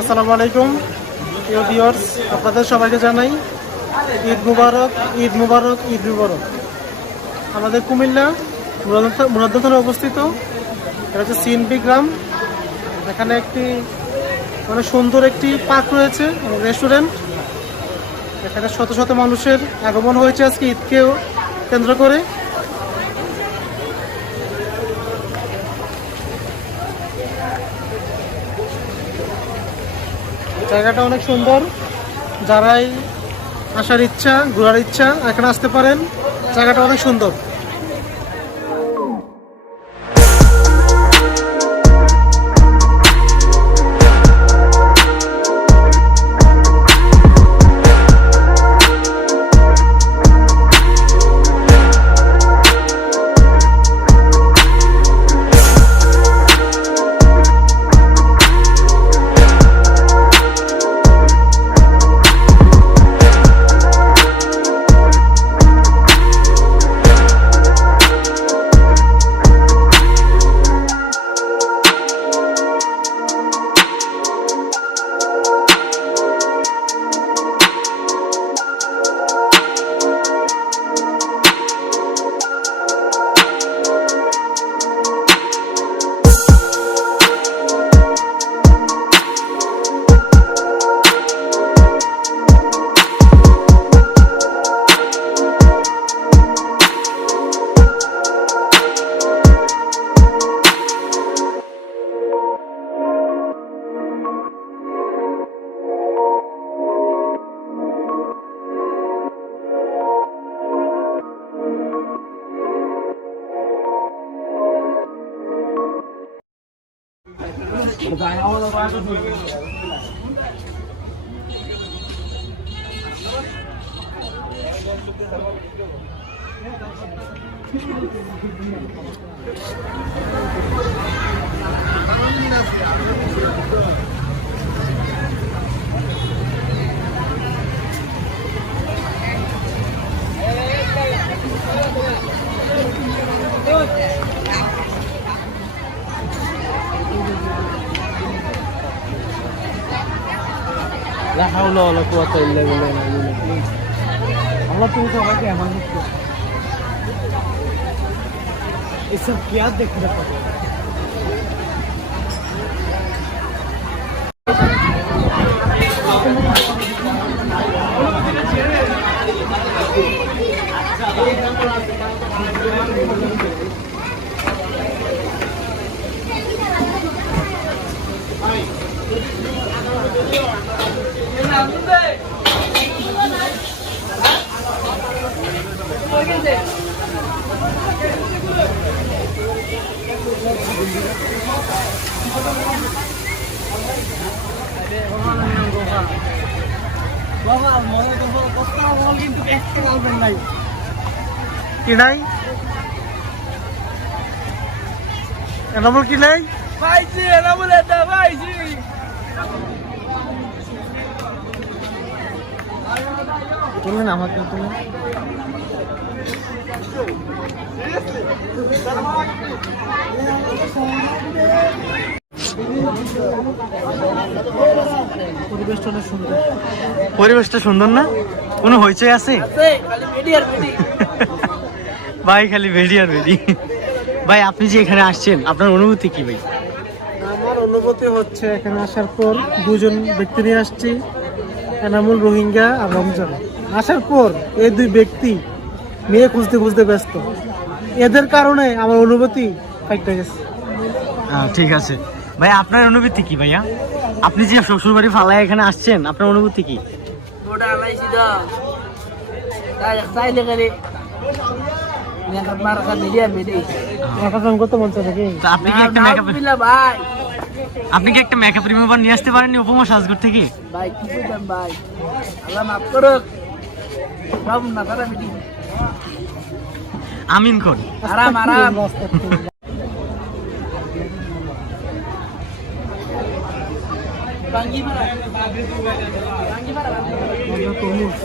আসসালামু আলাইকুম। প্রিয় আপনাদের সবাইকে জানাই ঈদ মুবারক ঈদ মুবারক ঈদ মুবারক। আমাদের কুমিল্লা মুরাদ্দ থানায় অবস্থিত। এটা হচ্ছে সিএনপি গ্রাম। এখানে একটি মানে সুন্দর একটি পার্ক রয়েছে রেস্টুরেন্ট এখানে শত শত মানুষের আগমন হয়েছে আজকে ঈদকেও কেন্দ্র করে। জায়গাটা অনেক সুন্দর। যারাই আসার ইচ্ছা ঘোরার ইচ্ছা এখানে আসতে পারেন। জায়গাটা অনেক সুন্দর। I don't you. لا حول ولا قوة إلا بالله العلي العظيم الله তুমি তো আমাকে এমন করছ এসব কি আর দেখতে পাবো কি নাই? এনামুল কি নাই? পাইছি এরা বলে এটা পাইছি। তুললেন আমাকে তুললেন পরিবেশটা অনেক সুন্দর। পরিবেশটা সুন্দর না? কোনো হইচই আছে? ভাই খালি ভেডি আর ভেডি ভাই আপনি যে এখানে আসছেন আপনার অনুভূতি কি ভাই? আমার অনুভূতি হচ্ছে এখানে আসার পর দুজন ব্যক্তি নিয়ে আসছি এনামুল রোহিঙ্গা আর রমজান। আসার পর এই দুই ব্যক্তি মেয়ে খুঁজতে খুঁজতে ব্যস্ত। এদের কারণে আমার অনুভূতি ফাইটে গেছে। ঠিক আছে। ভাই আপনার অনুভূতি কি ভাইয়া? আপনি যে শ্বশুর বাড়ি ফালায় এখানে আসছেন আপনার অনুভূতি কি? মন আপনি কি একটা মেকআপ ভাই। আপনি কি একটা মেকআপ রিমুভার নিয়ে আসতে পারেননি? উপমা সাজগর থেকে ভাই কি বুঝলাম ভাই? আল্লাহ মাফ করুক। না তারা আমিন কোন আরাম আরাম। বাঙ্গি মারা বাঙ্গি মারা আমরা তরমুজ